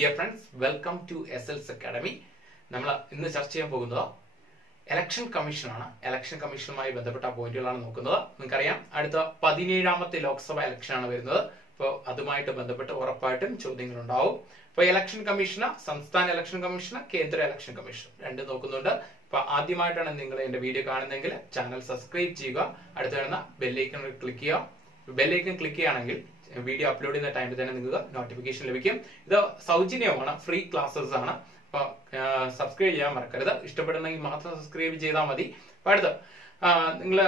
Dear friends, welcome to SLS Academy. നമ്മൾ ഇന്ന് ചർച്ച ചെയ്യാൻ പോകുന്നത് ഇലക്ഷൻ കമ്മീഷനാണ്. ഇലക്ഷൻ കമ്മീഷനുമായി ബന്ധപ്പെട്ട പോയിന്റുകളാണ് നോക്കുന്നത്. നിങ്ങൾക്കറിയാം അടുത്ത 17ാമത്തെ ലോക്സഭ ഇലക്ഷനാണ് വരുന്നത്. അപ്പോൾ അതുമായിട്ട് ബന്ധപ്പെട്ട് ഉറപ്പായിട്ടും ചോദ്യങ്ങൾ ഉണ്ടാവും. അപ്പോൾ ഇലക്ഷൻ കമ്മീഷന്, സംസ്ഥാന ഇലക്ഷൻ കമ്മീഷന്, കേന്ദ്ര ഇലക്ഷൻ കമ്മീഷൻ രണ്ടും നോക്കുന്നുണ്ട്. അപ്പൊ ആദ്യമായിട്ടാണ് നിങ്ങൾ എന്റെ വീഡിയോ കാണുന്നതെങ്കിൽ ചാനൽ സബ്സ്ക്രൈബ് ചെയ്യുക. അടുത്ത് വരുന്ന ബെല്ലൈക്കൺ ക്ലിക്ക് ചെയ്യുക. ബെല്ലൈക്കൺ ക്ലിക്ക് ചെയ്യുകയാണെങ്കിൽ വീഡിയോ അപ്ലോഡ് ചെയ്യുന്ന ടൈമിൽ തന്നെ നിങ്ങൾക്ക് നോട്ടിഫിക്കേഷൻ ലഭിക്കും. ഇത് സൗജന്യമാണ്, ഫ്രീ ക്ലാസ്സസ് ആണ്. അപ്പൊ സബ്സ്ക്രൈബ് ചെയ്യാൻ മറക്കരുത്. ഇഷ്ടപ്പെടുന്നെങ്കിൽ മാത്രം സബ്സ്ക്രൈബ് ചെയ്താൽ മതി. അപ്പൊ അടുത്ത് നിങ്ങൾ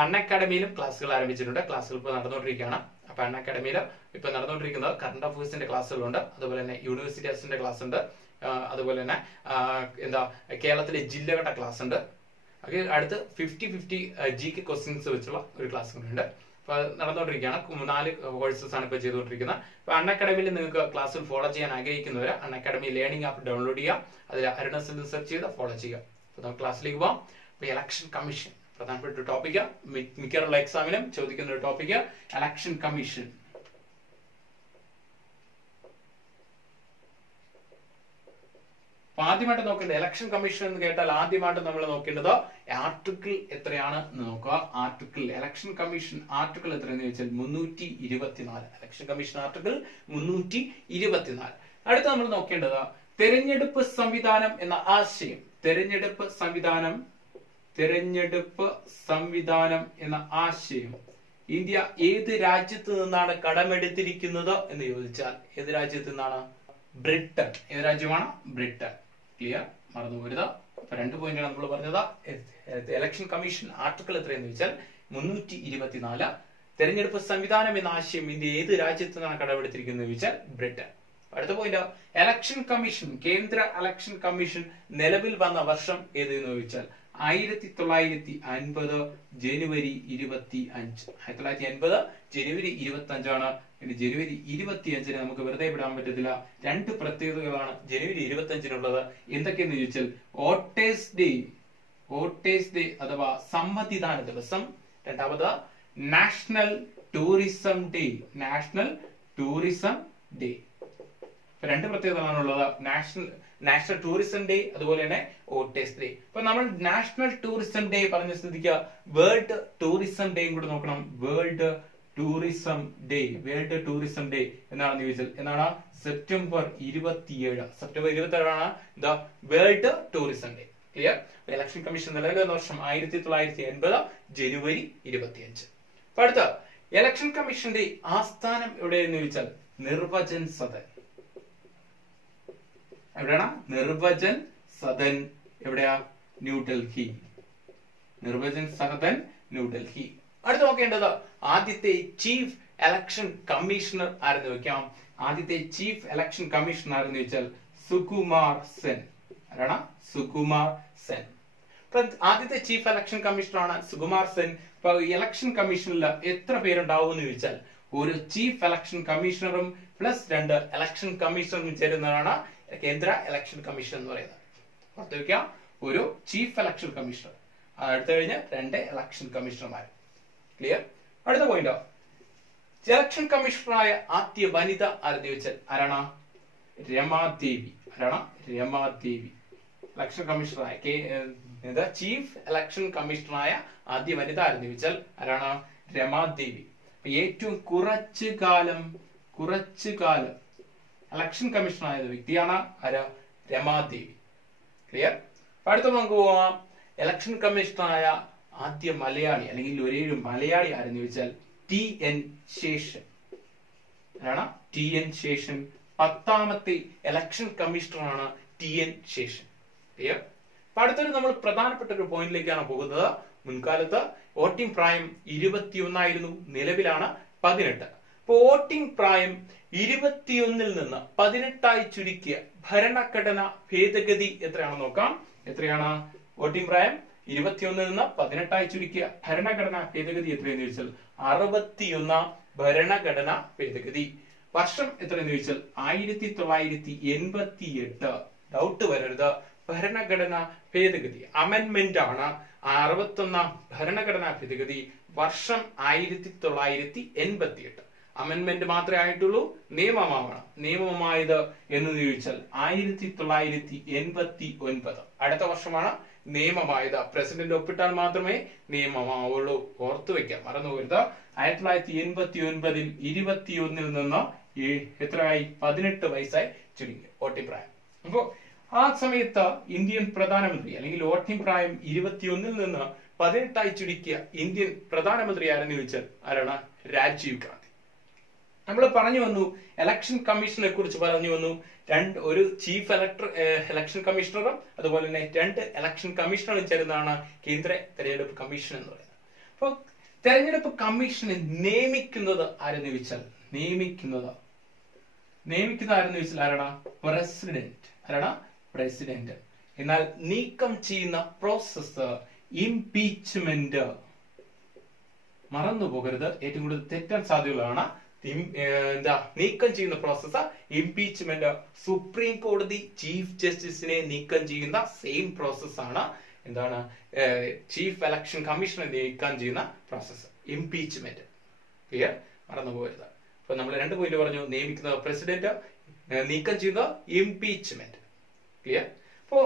അൺ അക്കാഡമിയിലും ക്ലാസ്സുകൾ ആരംഭിച്ചിട്ടുണ്ട്. ക്ലാസ്സുകൾ ഇപ്പോൾ നടന്നുകൊണ്ടിരിക്കുകയാണ്. അപ്പൊ അൺ അക്കാഡമിയിൽ ഇപ്പൊ നടന്നുകൊണ്ടിരിക്കുന്നത് കറണ്ട് അഫയേഴ്സിന്റെ ക്ലാസ്സുകളുണ്ട്. അതുപോലെ തന്നെ യൂണിവേഴ്സിറ്റീസിന്റെ ക്ലാസ് ഉണ്ട്. അതുപോലെ തന്നെ കേരളത്തിലെ ജില്ലകളുടെ ക്ലാസ് ഉണ്ട്. അടുത്ത് 50-50 GK ക്വസ്റ്റ്യൻസ് വെച്ചുള്ള ഒരു ക്ലാസ് ഉണ്ട്. അപ്പൊ നടന്നുകൊണ്ടിരിക്കുകയാണ്. 4 കോഴ്സസ് ആണ് ഇപ്പൊ ചെയ്തുകൊണ്ടിരിക്കുന്നത്. അപ്പൊ അൺ അക്കാഡമിയിൽ നിങ്ങൾക്ക് ക്ലാസ്സിൽ ഫോളോ ചെയ്യാൻ ആഗ്രഹിക്കുന്നവര് അൺ അക്കാഡമി ലേണിംഗ് ആപ്പ് ഡൗൺലോഡ് ചെയ്യുക. അതിൽ അരുണസിൽ സെർച്ച് ചെയ്ത് ഫോളോ ചെയ്യുക. അപ്പൊ നമുക്ക് ക്ലാസ്സിലേക്ക് പോകാം. അപ്പൊ ഇലക്ഷൻ കമ്മീഷൻ പ്രധാനപ്പെട്ട ഒരു ടോപ്പിക്, മിക്കവാറുള്ള എക്സാമിനും ചോദിക്കുന്ന ഒരു ടോപ്പിക് ഇലക്ഷൻ കമ്മീഷൻ. ആദ്യമായിട്ട് നോക്കേണ്ടത് ഇലക്ഷൻ കമ്മീഷൻ എന്ന് കേട്ടാൽ ആദ്യമായിട്ട് നമ്മൾ നോക്കേണ്ടത് ആർട്ടിക്കിൾ എത്രയാണ് എന്ന് നോക്കുക. ആർട്ടിക്കിൾ ഇലക്ഷൻ കമ്മീഷൻ ആർട്ടിക്കിൾ എത്രയെന്ന് ചോദിച്ചാൽ 324. Election commission article 324. അടുത്ത നമ്മൾ നോക്കേണ്ടത് തെരഞ്ഞെടുപ്പ് സംവിധാനം എന്ന ആശയം. തെരഞ്ഞെടുപ്പ് സംവിധാനം എന്ന ആശയം ഇന്ത്യ ഏത് രാജ്യത്ത് നിന്നാണ് കടമെടുത്തിരിക്കുന്നത് എന്ന് ചോദിച്ചാൽ ഏത് രാജ്യത്ത് നിന്നാണ്? ബ്രിട്ടൻ. ഏത് രാജ്യമാണ്? ബ്രിട്ടൻ. ക്ലിയർ, മറന്നു പോരുത്. അപ്പൊ 2 പോയിന്റാണ് നമ്മൾ പറഞ്ഞത്. ഇലക്ഷൻ കമ്മീഷൻ ആർട്ടിക്കിൾ എത്രയെന്ന് ചോദിച്ചാൽ 324. തെരഞ്ഞെടുപ്പ് സംവിധാനം എന്ന ആശയം ഇന്ത്യ ഏത് രാജ്യത്ത് നിന്നാണ് കടമെടുത്തിരിക്കുന്നത് ചോദിച്ചാൽ ബ്രിട്ടൻ. അടുത്ത പോയിന്റ് ഇലക്ഷൻ കമ്മീഷൻ, കേന്ദ്ര ഇലക്ഷൻ കമ്മീഷൻ നിലവിൽ വന്ന വർഷം ഏത് എന്ന് ചോദിച്ചാൽ 1950 ജനുവരി 25. 1950 ജനുവരി 25 ഇനി ജനുവരി 25 നമുക്ക് വെറുതെ വിടാൻ പറ്റത്തില്ല. 2 പ്രത്യേകതകളാണ് ജനുവരി 25 എന്തൊക്കെയെന്ന് ചോദിച്ചാൽ വോട്ടേഴ്സ് ഡേ അഥവാ സമ്മതിദാന ദിവസം. രണ്ടാമത് നാഷണൽ ടൂറിസം ഡേ. 2 പ്രത്യേകതകളാണുള്ളത്. നാഷണൽ ടൂറിസം ഡേ, അതുപോലെ തന്നെ വോട്ടേഴ്സ് ഡേ. അപ്പൊ നമ്മൾ നാഷണൽ ടൂറിസം ഡേ പറഞ്ഞ സ്ഥിതിക്ക് വേൾഡ് ടൂറിസം ഡേയും കൂടെ നോക്കണം. വേൾഡ് ടൂറിസം ഡേ എന്നാണെന്ന് ചോദിച്ചാൽ എന്നാണ്? സെപ്റ്റംബർ 27. സെപ്റ്റംബർ 27 എന്താ world tourism day. Clear. Election commission നിലവിൽ വന്ന വർഷം 1950 ജനുവരി 25. അപ്പൊ അടുത്ത ഇലക്ഷൻ കമ്മീഷന്റെ ആസ്ഥാനം എവിടെയെന്ന് ചോദിച്ചാൽ നിർവചൻ സദൻ. എവിടെയാണ്? നിർവചൻ സദൻ എവിടെയാ? ന്യൂഡൽഹി. നിർവചൻ സദൻ ന്യൂഡൽഹി. അടുത്ത് നോക്കേണ്ടത് ആദ്യത്തെ ചീഫ് ഇലക്ഷൻ കമ്മീഷണർ ആരെന്ന് വെക്കാം. ആദ്യത്തെ ചീഫ് ഇലക്ഷൻ കമ്മീഷണർ ആരെന്ന് ചോദിച്ചാൽ സുകുമാർ സെൻ. ആരാണ്? സുകുമാർ സെൻ. ആദ്യത്തെ ചീഫ് ഇലക്ഷൻ കമ്മീഷണറാണ് സുകുമാർ സെൻ. ഇപ്പൊ ഇലക്ഷൻ കമ്മീഷനിൽ എത്ര പേരുണ്ടാവും എന്ന് ചോദിച്ചാൽ ഒരു ചീഫ് ഇലക്ഷൻ കമ്മീഷണറും പ്ലസ് 2 ഇലക്ഷൻ കമ്മീഷണറും ചേരുന്നതാണ് കേന്ദ്ര ഇലക്ഷൻ കമ്മീഷൻ എന്ന് പറയുന്നത്. ഓർത്ത് വെക്കാം, ഒരു ചീഫ് ഇലക്ഷൻ കമ്മീഷണർ, അടുത്ത കഴിഞ്ഞ് 2 ഇലക്ഷൻ കമ്മീഷണർമാർ. ക്ലിയർ. അടുത്ത പോയിന്റ് ഇലക്ഷൻ കമ്മീഷണറായ ആദ്യ വനിത ആരെന്ന് ചോദിച്ചാൽ ആരാണ്? രമാദേവി. ആരാണ്? രമാദേവി. ഇലക്ഷൻ കമ്മീഷണറായ ചീഫ് ഇലക്ഷൻ കമ്മീഷണറായ ആദ്യ വനിത ആരെന്ന് ചോദിച്ചാൽ ആരാണ്? രമാദേവി. ഏറ്റവും കുറച്ചു കാലം ഇലക്ഷൻ കമ്മീഷണർ ആയ വ്യക്തിയാണ് ആരാ? രമാദേവി. ക്ലിയർ. അടുത്ത നമുക്ക് പോവാം. ഇലക്ഷൻ കമ്മീഷണറായ ആദ്യ മലയാളി അല്ലെങ്കിൽ ഒരേ ഒരു മലയാളി ആരെന്ന് ചോദിച്ചാൽ TN ശേഷൻ. ആരാണ്? TN ശേഷൻ. 10ാമത്തെ ഇലക്ഷൻ കമ്മീഷണറാണ് TN ശേഷൻ. ക്ലിയർ. അടുത്തൊരു നമ്മൾ പ്രധാനപ്പെട്ട ഒരു പോയിന്റിലേക്കാണ് പോകുന്നത്. മുൻകാലത്ത് വോട്ടിംഗ് പ്രായം 21 ആയിരുന്നു, നിലവിലാണ് 18. ഇപ്പൊ വോട്ടിംഗ് പ്രായം 21 നിന്ന് 18 ചുരുക്കിയ ഭരണഘടന ഭേദഗതി എത്രയാണെന്ന് നോക്കാം. എത്രയാണ്? വോട്ടിംഗ് പ്രായം 21 നിന്ന് 18 ചുരുക്കിയ ഭരണഘടനാ ഭേദഗതി എത്രയെന്ന് ചോദിച്ചാൽ 61 ഭരണഘടനാ ഭേദഗതി. വർഷം എത്രയെന്ന് ചോദിച്ചാൽ 1988. ഡൗട്ട് വരരുത്, ഭരണഘടനാ ഭേദഗതി അമെന്റ്മെന്റ് ആണ്. 61 ഭരണഘടനാ ഭേദഗതി. വർഷം 1988. അമെന്റ്മെന്റ് മാത്രമേ ആയിട്ടുള്ളൂ, നിയമമാവണം. നിയമമായത് എന്ന് ചോദിച്ചാൽ 1989. അടുത്ത വർഷമാണ് നിയമമായത്. പ്രസിഡന്റ് ഒപ്പിട്ടാൽ മാത്രമേ നിയമമാവുള്ളൂ. ഓർത്തു വെക്കാം, മറന്നു പോരുത്. 1989 21 നിന്ന് എത്രയായി? 18 വയസ്സായി ചുരുങ്ങി വോട്ടിംഗ് പ്രായം. അപ്പോ ആ സമയത്ത് ഇന്ത്യൻ പ്രധാനമന്ത്രി അല്ലെങ്കിൽ വോട്ടിംഗ് പ്രായം 21 നിന്ന് 18 ചുരുക്കിയ ഇന്ത്യൻ പ്രധാനമന്ത്രി ആരെന്ന് ചോദിച്ചാൽ ആരാണ്? രാജീവ് ഗാന്ധി. നമ്മൾ പറഞ്ഞു വന്നു, ഇലക്ഷൻ കമ്മീഷനെ കുറിച്ച് പറഞ്ഞു വന്നു. ഒരു ചീഫ് ഇലക്ഷൻ കമ്മീഷണറും അതുപോലെ തന്നെ 2 ഇലക്ഷൻ കമ്മീഷണറും ചേരുന്നതാണ് കേന്ദ്ര തെരഞ്ഞെടുപ്പ് കമ്മീഷൻ എന്ന് പറയുന്നത്. അപ്പൊ തെരഞ്ഞെടുപ്പ് കമ്മീഷനെ നിയമിക്കുന്നത് ആരെന്ന് ചോദിച്ചാൽ നിയമിക്കുന്നത് ആരെന്ന് ചോദിച്ചാൽ ആരാണ്? പ്രസിഡന്റ്. ആരാണ്? പ്രസിഡന്റ്. എന്നാൽ നീക്കം ചെയ്യുന്ന പ്രോസസ് ഇംപീച്ച്മെന്റ്. മറന്നു പോകരുത്, ഏറ്റവും കൂടുതൽ തെറ്റാൻ സാധ്യതകളാണ്. നീക്കം ചെയ്യുന്ന പ്രോസസ് ഇംപീച്ച്മെന്റ്. സുപ്രീം കോടതി ചീഫ് ജസ്റ്റിസിനെ നീക്കം ചെയ്യുന്ന സെയിം പ്രോസസ് ആണ് എന്താണ് ചീഫ് ഇലക്ഷൻ കമ്മീഷനെ നീക്കം ചെയ്യുന്ന പ്രോസസ് ഇംപീച്ച്മെന്റ്. ക്ലിയർ? മറന്നു പോകരുത്. അപ്പൊ നമ്മൾ 2 പോയിന്റ് പറഞ്ഞു. നിയമിക്കുന്നത് പ്രസിഡന്റ്, നീക്കം ചെയ്യുന്നത് ഇംപീച്ച്മെന്റ്. ക്ലിയർ? അപ്പോ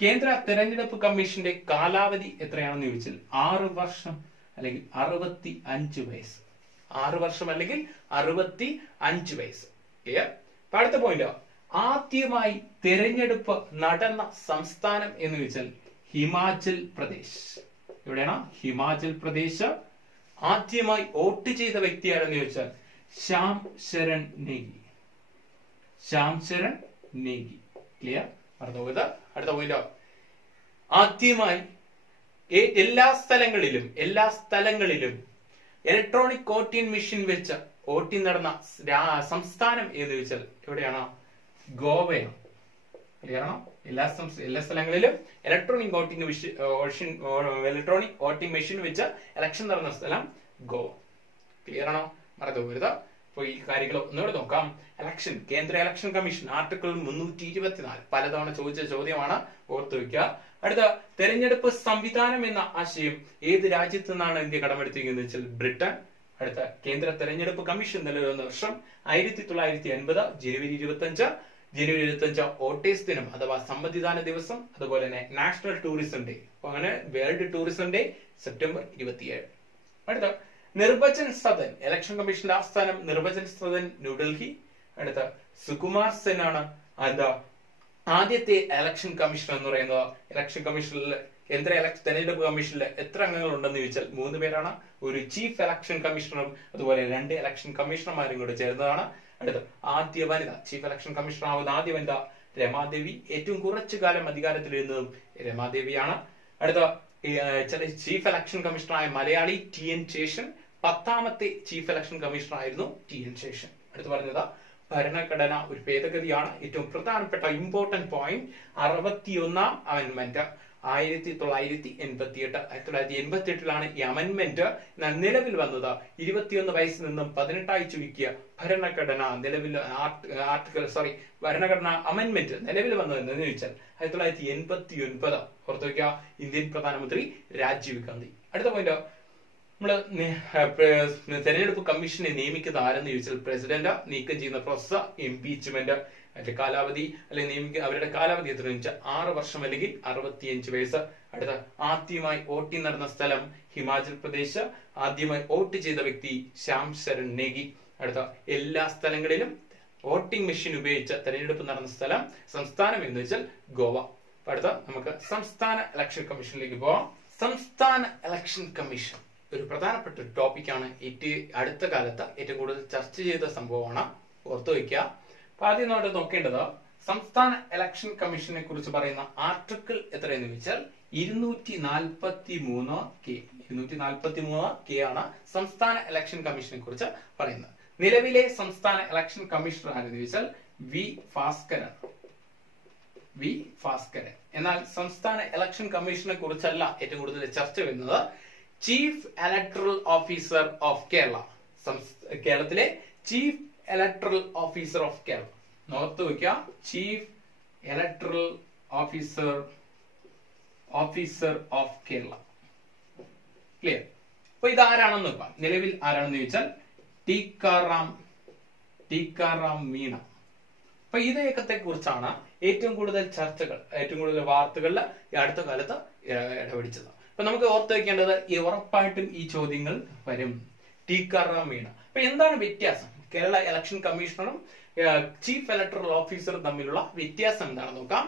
കേന്ദ്ര തെരഞ്ഞെടുപ്പ് കമ്മീഷന്റെ കാലാവധി എത്രയാണെന്ന് ചോദിച്ചാൽ 6 വർഷം അല്ലെങ്കിൽ 65 വയസ്സ്. 6 വർഷം അല്ലെങ്കിൽ 65 വയസ്സ്. ക്ലിയർ? അടുത്ത പോയിന്റ്, ആദ്യമായി തെരഞ്ഞെടുപ്പ് നടന്ന സംസ്ഥാനം എന്ന് ചോദിച്ചാൽ ഹിമാചൽ പ്രദേശ്. എവിടെയാണ്? ഹിമാചൽ പ്രദേശ്. ആദ്യമായി വോട്ട് ചെയ്ത വ്യക്തി ആരെന്ന് ചോദിച്ചാൽ ശ്യാം ശരൺ നേഗി. ശ്യാം ശരൺ നേഗി. ക്ലിയർ? മറന്നുപോയത്. അടുത്ത പോയിന്റ്, ആദ്യമായി എല്ലാ സ്ഥലങ്ങളിലും ഇലക്ട്രോണിക് വോട്ടിംഗ് മെഷീൻ വെച്ച് വോട്ടിംഗ് നടന്ന സംസ്ഥാനം എന്ന് ചോദിച്ചാൽ എവിടെയാണ്? ഗോവയാണ്. ക്ലിയർ ആണോ? എല്ലാ സ്ഥലങ്ങളിലും ഇലക്ട്രോണിക് വോട്ടിംഗ് മെഷീൻ വെച്ച് ഇലക്ഷൻ നടന്ന സ്ഥലം ഗോവ. ക്ലിയർ ആണോ? മറന്നു പോകരുത്. അപ്പൊ ഈ കാര്യങ്ങൾ ഒന്നുകൂടെ നോക്കാം. കേന്ദ്ര ഇലക്ഷൻ കമ്മീഷൻ ആർട്ടിക്കിൾ 324 പലതവണ ചോദിച്ച ചോദ്യമാണ്, ഓർത്തു വയ്ക്കുക. അടുത്ത, തെരഞ്ഞെടുപ്പ് സംവിധാനം എന്ന ആശയം ഏത് രാജ്യത്തു നിന്നാണ് ഇന്ത്യ കടമെടുത്തിരിക്കുന്നത് വെച്ചാൽ ബ്രിട്ടൻ. അടുത്ത, കേന്ദ്ര തെരഞ്ഞെടുപ്പ് കമ്മീഷൻ നിലവിൽ വന്ന വർഷം 1980 ജനുവരി 25 വോട്ടേഴ്സ് ദിനം അഥവാ സമ്മതിദാന ദിവസം. അതുപോലെ തന്നെ നാഷണൽ ടൂറിസം ഡേ. അങ്ങനെ വേൾഡ് ടൂറിസം ഡേ സെപ്റ്റംബർ 27. അടുത്ത, നിർവചൻ സദൻ. ഇലക്ഷൻ കമ്മീഷന്റെ ആസ്ഥാനം നിർവചൻ സദൻ, ന്യൂഡൽഹി. അടുത്ത, സുകുമാർ സെൻ ആണ് ആദ്യത്തെ ഇലക്ഷൻ കമ്മീഷണർ എന്ന് പറയുന്നത്. ഇലക്ഷൻ കമ്മീഷനിൽ കേന്ദ്ര തെരഞ്ഞെടുപ്പ് കമ്മീഷനിൽ എത്ര അംഗങ്ങൾ ഉണ്ടെന്ന് ചോദിച്ചാൽ 3 പേരാണ്. ഒരു ചീഫ് ഇലക്ഷൻ കമ്മീഷണറും അതുപോലെ 2 ഇലക്ഷൻ കമ്മീഷണർമാരും കൂടെ ചേർന്നതാണ്. അടുത്ത, ആദ്യ വനിത ചീഫ് ഇലക്ഷൻ കമ്മീഷണർ ആവുന്ന ആദ്യ വനിത രമാദേവി. ഏറ്റവും കുറച്ചു കാലം അധികാരത്തിലിരുന്നതും രമാദേവിയാണ്. അടുത്ത, ചീഫ് ഇലക്ഷൻ കമ്മീഷണറായ മലയാളി TN ശേഷൻ. 10ാമത്തെ ചീഫ് ഇലക്ഷൻ കമ്മീഷണർ ആയിരുന്നു TN ശേഷൻ. അടുത്ത് പറഞ്ഞത് ഭരണഘടന ഒരു ഭേദഗതിയാണ്. ഏറ്റവും പ്രധാനപ്പെട്ട ഇമ്പോർട്ടന്റ് പോയിന്റ് 61ാം അമെന്റ്മെന്റ് 1988. 1988 ഈ അമെന്റ്മെന്റ് നിലവിൽ വന്നത്. 21 വയസ്സിൽ നിന്നും 18 ചുരുക്കിയ ഭരണഘടന ഭരണഘടന അമെന്റ്മെന്റ് നിലവിൽ വന്നത് എന്ന് ചോദിച്ചാൽ 1989. ഓർത്തു വയ്ക്കുക, ഇന്ത്യൻ പ്രധാനമന്ത്രി രാജീവ് ഗാന്ധി. അടുത്ത പോയിന്റ്, നമ്മള് തെരഞ്ഞെടുപ്പ് കമ്മീഷനെ നിയമിക്കുന്നത് ആരെന്ന് ചോദിച്ചാൽ പ്രസിഡന്റ്. നീക്കം ചെയ്യുന്ന പ്രോസസ് ഇംപീച്ച്മെന്റ്. അതിന്റെ കാലാവധി അല്ലെങ്കിൽ അവരുടെ കാലാവധി എത്ര വെച്ചാൽ 6 വർഷം അല്ലെങ്കിൽ 65 വയസ്സ്. അടുത്ത, ആദ്യമായി വോട്ടിംഗ് നടന്ന സ്ഥലം ഹിമാചൽ പ്രദേശ്. ആദ്യമായി വോട്ട് ചെയ്ത വ്യക്തി ശ്യാം ശരൺ നേഗി. അടുത്ത, എല്ലാ സ്ഥലങ്ങളിലും വോട്ടിംഗ് മെഷീൻ ഉപയോഗിച്ച തെരഞ്ഞെടുപ്പ് നടന്ന സംസ്ഥാനം എന്ന് വെച്ചാൽ ഗോവ. അടുത്ത, നമുക്ക് സംസ്ഥാന ഇലക്ഷൻ കമ്മീഷനിലേക്ക് പോവാം. സംസ്ഥാന ഇലക്ഷൻ കമ്മീഷൻ ഒരു പ്രധാനപ്പെട്ട ടോപ്പിക്കാണ്. അടുത്ത കാലത്ത് ഏറ്റവും കൂടുതൽ ചർച്ച ചെയ്ത സംഭവമാണ്. ഓർത്തു വയ്ക്കുക. അപ്പൊ ആദ്യം നമ്മൾ നോക്കേണ്ടത് സംസ്ഥാന ഇലക്ഷൻ കമ്മീഷനെ കുറിച്ച് പറയുന്ന ആർട്ടിക്കിൾ എത്രയെന്ന് വെച്ചാൽ 243 ആണ് സംസ്ഥാന ഇലക്ഷൻ കമ്മീഷനെ കുറിച്ച് പറയുന്നത്. നിലവിലെ സംസ്ഥാന ഇലക്ഷൻ കമ്മീഷണർ ആരെന്ന് ചോദിച്ചാൽ വി ഭാസ്കരൻ. എന്നാൽ സംസ്ഥാന ഇലക്ഷൻ കമ്മീഷനെ കുറിച്ചല്ല ഏറ്റവും കൂടുതൽ ചർച്ച വരുന്നത്. Chief electoral officer of Kerala. കേരളത്തിലെ chief electoral officer of Kerala. Note വയ്ക്കുക, chief electoral officer of Kerala. Clear? അപ്പൊ ഇതാരാണെന്ന് നോക്കാം. നിലവിൽ ആരാണെന്ന് ചോദിച്ചാൽ ടിക്കാറാം മീണ. അപ്പൊ ഇദ്ദേഹത്തെ കുറിച്ചാണ് ഏറ്റവും കൂടുതൽ ചർച്ചകൾ, ഏറ്റവും കൂടുതൽ വാർത്തകളിൽ ഈ അടുത്ത കാലത്ത് ഇടപിടിച്ചത്. അപ്പൊ നമുക്ക് ഓർത്ത് വെക്കേണ്ടത് ഉറപ്പായിട്ടും ഈ ചോദ്യങ്ങൾ വരും. ടിക്കാറാം മീണ. അപ്പൊ എന്താണ് വ്യത്യാസം? കേരള ഇലക്ഷൻ കമ്മീഷണറും ചീഫ് ഇലക്ടറൽ ഓഫീസറും തമ്മിലുള്ള വ്യത്യാസം എന്താണെന്ന് നോക്കാം.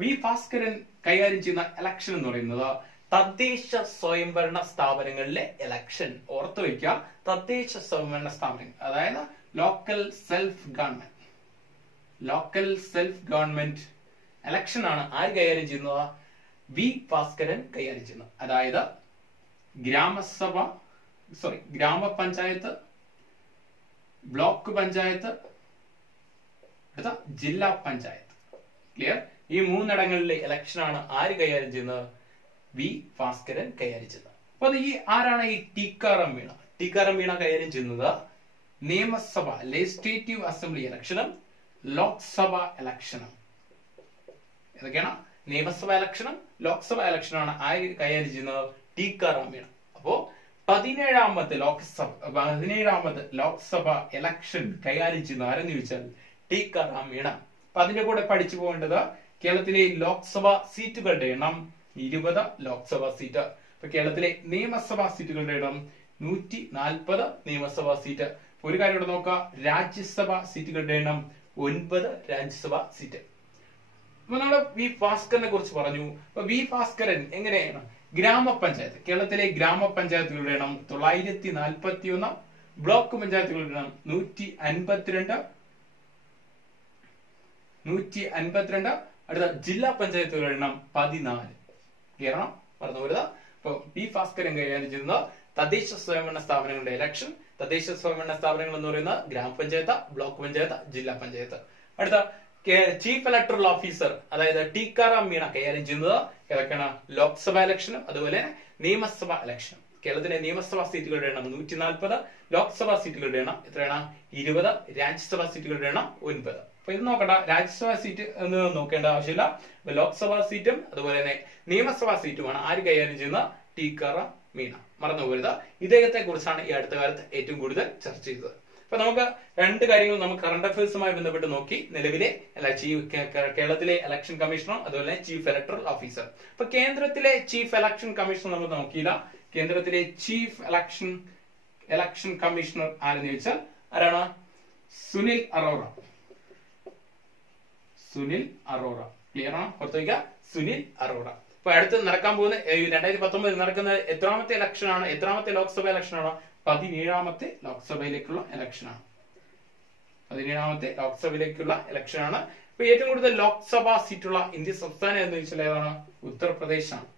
വി ഭാസ്കരൻ കൈകാര്യം ചെയ്യുന്ന ഇലക്ഷൻ എന്ന് പറയുന്നത് തദ്ദേശ സ്വയംഭരണ സ്ഥാപനങ്ങളിലെ ഇലക്ഷൻ. ഓർത്തു വയ്ക്കുക, തദ്ദേശ സ്വയംഭരണ സ്ഥാപനങ്ങൾ, അതായത് ലോക്കൽ സെൽഫ് ഗവൺമെന്റ് ഇലക്ഷൻ ആണ് ആര് കൈകാര്യം ചെയ്യുന്നത്? വി ഭാസ്കരൻ കൈകാര്യം ചെയ്യുന്നത്. അതായത് ഗ്രാമപഞ്ചായത്ത്, ബ്ലോക്ക് പഞ്ചായത്ത്, അടുത്ത ജില്ലാ പഞ്ചായത്ത്. ക്ലിയർ? ഈ മൂന്നിടങ്ങളിലെ ഇലക്ഷൻ ആണ് ആര് കൈകാര്യം ചെയ്യുന്നത്? വി ഭാസ്കരൻ കൈകാര്യം ചെയ്യുന്നത്. അപ്പൊ ഈ ആരാണ് ഈ ടിക്കാറാം മീണ? ടിക്കാറാം മീണ കൈകാര്യം ചെയ്യുന്നത് നിയമസഭ ലെജിസ്ലേറ്റീവ് അസംബ്ലി ഇലക്ഷനും ലോക്സഭ ഇലക്ഷനും. ഏതൊക്കെയാണ്? നിയമസഭ ഇലക്ഷനും ലോക്സഭ ഇലക്ഷനാണ് ആര് കൈകാര്യം ചെയ്യുന്നത്? ടിക്കാറാം മീണ. അപ്പോ 17ാമത് ലോക്സഭ ഇലക്ഷൻ കൈകാര്യം ചെയ്യുന്ന ആരെന്ന് ചോദിച്ചാൽ ടിക്കാറാം മീണ. അപ്പൊ അതിന്റെ കൂടെ പഠിച്ചു പോകേണ്ടത് കേരളത്തിലെ ലോക്സഭാ സീറ്റുകളുടെ എണ്ണം 20 ലോക്സഭാ സീറ്റ്. ഇപ്പൊ കേരളത്തിലെ നിയമസഭാ സീറ്റുകളുടെ എണ്ണം 140 നിയമസഭാ സീറ്റ്. ഒരു കാര്യം ഇവിടെ നോക്കുക, രാജ്യസഭാ സീറ്റുകളുടെ എണ്ണം 9 രാജ്യസഭാ സീറ്റ്. അപ്പൊ നമ്മൾ വി ഭാസ്കരനെ കുറിച്ച് പറഞ്ഞു. അപ്പൊ വി ഭാസ്കരൻ എങ്ങനെയാണ്? ഗ്രാമപഞ്ചായത്ത്, കേരളത്തിലെ ഗ്രാമപഞ്ചായത്തുകളുടെ എണ്ണം 941, ബ്ലോക്ക് പഞ്ചായത്തുകളുടെ എണ്ണം 152, അടുത്ത ജില്ലാ പഞ്ചായത്തുകളുടെ എണ്ണം 14. കേരളം പറഞ്ഞു വരുന്നത്. ഇപ്പൊ പി ഭാസ്കരൻ കൈകാര്യം ചെയ്യുന്ന തദ്ദേശ സ്വയംഭരണ സ്ഥാപനങ്ങളുടെ ഇലക്ഷൻ. തദ്ദേശ സ്വയംഭരണ സ്ഥാപനങ്ങൾ എന്ന് പറയുന്നത് ഗ്രാമപഞ്ചായത്ത്, ബ്ലോക്ക് പഞ്ചായത്ത്, ജില്ലാ പഞ്ചായത്ത്. അടുത്ത ചീഫ് ഇലക്ടറൽ ഓഫീസർ, അതായത് ടിക്കാറാം മീണ കൈകാര്യം ചെയ്യുന്നത് ഏതൊക്കെയാണ്? ലോക്സഭ ഇലക്ഷനും അതുപോലെ നിയമസഭ ഇലക്ഷനും. കേരളത്തിലെ നിയമസഭാ സീറ്റുകളുടെ എണ്ണം 140, ലോക്സഭാ സീറ്റുകളുടെ എണ്ണം എത്രയാണ്? 20, രാജ്യസഭാ സീറ്റുകളുടെ എണ്ണം 9. അപ്പൊ ഇത് നോക്കണ്ട, രാജ്യസഭാ സീറ്റ് എന്ന് നോക്കേണ്ട ആവശ്യമില്ല. ലോക്സഭാ സീറ്റും അതുപോലെ തന്നെ നിയമസഭാ സീറ്റുമാണ് ആര് കൈകാര്യം ചെയ്യുന്ന? ടിക്കാറാം മീണ. മറന്നുപോകരുത്. ഇദ്ദേഹത്തെ കുറിച്ചാണ് ഈ അടുത്ത കാലത്ത് ഏറ്റവും കൂടുതൽ ചർച്ച ചെയ്തത്. അപ്പൊ നമുക്ക് രണ്ട് കാര്യങ്ങൾ നമുക്ക് കറണ്ട് അഫയേഴ്സുമായി ബന്ധപ്പെട്ട് നോക്കി. നിലവിലെ കേരളത്തിലെ ഇലക്ഷൻ കമ്മീഷണർ അതുപോലെ ചീഫ് ഇലക്ടറൽ ഓഫീസർ. അപ്പൊ കേന്ദ്രത്തിലെ ചീഫ് ഇലക്ഷൻ കമ്മീഷണർ നമുക്ക് നോക്കിയില്ല. കേന്ദ്രത്തിലെ ചീഫ് ഇലക്ഷൻ കമ്മീഷണർ ആരെന്ന് ചോദിച്ചാൽ ആരാണ്? സുനിൽ അറോറ. ക്ലിയർ ആണോ? ഓർത്ത് വയ്ക്കുക, സുനിൽ അറോറ. അപ്പൊ അടുത്ത് നടക്കാൻ പോകുന്ന 2019 നടക്കുന്ന എത്രാമത്തെ ഇലക്ഷൻ ആണ്? എത്രാമത്തെ ലോക്സഭ ഇലക്ഷൻ ആണ്? 17ാമത്തെ ലോക്സഭയിലേക്കുള്ള ഇലക്ഷൻ ആണ്. 17ാമത്തെ ലോക്സഭയിലേക്കുള്ള ഇലക്ഷൻ ആണ്. ഇപ്പൊ ഏറ്റവും കൂടുതൽ ലോക്സഭാ സീറ്റുള്ള ഇന്ത്യ സംസ്ഥാനം എന്ന് ചോദിച്ചാൽ ഏതാണ്? ഉത്തർപ്രദേശാണ്.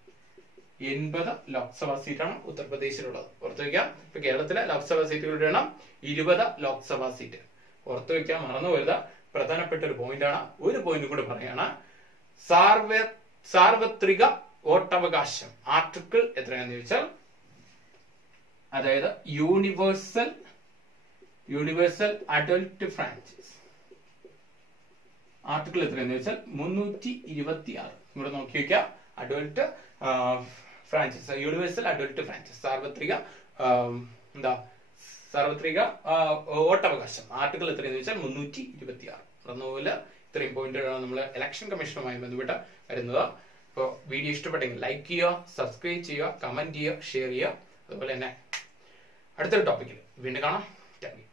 80 ലോക്സഭാ സീറ്റാണ് ഉത്തർപ്രദേശിലുള്ളത്. ഓർത്തു വയ്ക്കാം. ഇപ്പൊ കേരളത്തിലെ ലോക്സഭാ സീറ്റുകളുടെ എണ്ണം 20 ലോക്സഭാ സീറ്റ്. ഓർത്തു വയ്ക്കാൻ മറന്നു വരുന്ന പ്രധാനപ്പെട്ട ഒരു പോയിന്റ് ആണ്. ഒരു പോയിന്റ് കൂടെ പറയാണ്. സാർവത്രിക വോട്ടവകാശം ആർട്ടിക്കിൾ എത്രയാണെന്ന് ചോദിച്ചാൽ, അതായത് യൂണിവേഴ്സൽ അഡൽട്ട് ഫ്രാഞ്ചൈസ് ആർട്ടിക്കിൾ എത്രയാണെന്ന് ചോദിച്ചാൽ 326. ഇവിടെ നോക്കി വയ്ക്കുക. Adult franchise, universal adult franchise, സാർവത്രിക വോട്ടവകാശം ആർട്ടിക്കിൾ എത്രയെന്ന് ചോദിച്ചാൽ 326. അതുപോലെ ഇത്രയും പോയിന്റുകളാണ് നമ്മൾ ഇലക്ഷൻ കമ്മീഷനുമായി ബന്ധപ്പെട്ട് വരുന്നത്. അപ്പോൾ വീഡിയോ ഇഷ്ടപ്പെട്ടെങ്കിൽ ലൈക്ക് ചെയ്യുക, സബ്സ്ക്രൈബ് ചെയ്യുക, കമന്റ് ചെയ്യുക, ഷെയർ ചെയ്യുക. അതുപോലെ തന്നെ അടുത്തൊരു ടോപ്പിക്കിൽ വീണ്ടും കാണാം. Thank you.